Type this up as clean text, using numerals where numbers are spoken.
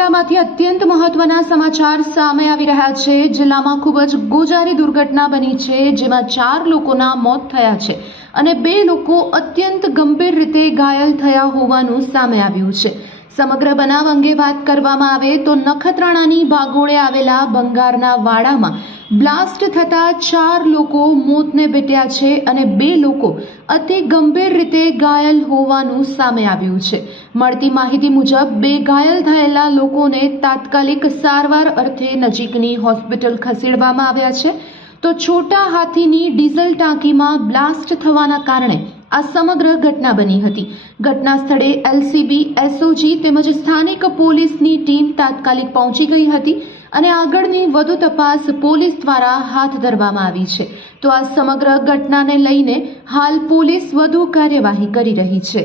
જિલ્લામાંથી અત્યંત મહત્વના સમાચાર સામે આવી રહ્યા છે। જિલ્લામાં ખૂબ જ ગોઝારી દુર્ઘટના બની છે, જેમાં 4 લોકોના મોત થયા છે અને 2 લોકો અત્યંત ગંભીર રીતે ઘાયલ થયા હોવાનું સામે આવ્યું છે। સમગ્ર બનાવ અંગે વાત કરવામાં આવે તો નખત્રાણાની ભાગોળે આવેલા બંગારના વાડામાં બ્લાસ્ટ થતા 4 લોકો મોતને ભેટ્યા છે અને 2 લોકો અતિ ગંભીર રીતે ઘાયલ હોવાનું સામે આવ્યું છે। મળતી માહિતી મુજબ 2 ઘાયલ થયેલા લોકોને તાત્કાલિક સારવાર અર્થે નજીકની હોસ્પિટલ ખસેડવામાં આવ્યા છે, તો છોટા હાથીની ડીઝલ ટાંકીમાં બ્લાસ્ટ થવાના કારણે આ સમગ્ર ઘટના બની હતી। ઘટના સ્થળે એલસીબી, એસઓજી તેમજ સ્થાનિક પોલીસની ટીમ તાત્કાલિક પહોંચી ગઈ હતી અને આગળની વધુ તપાસ પોલીસ દ્વારા હાથ ધરવામાં આવી છે। તો આ સમગ્ર ઘટનાને લઈને હાલ પોલીસ વધુ કાર્યવાહી કરી રહી છે।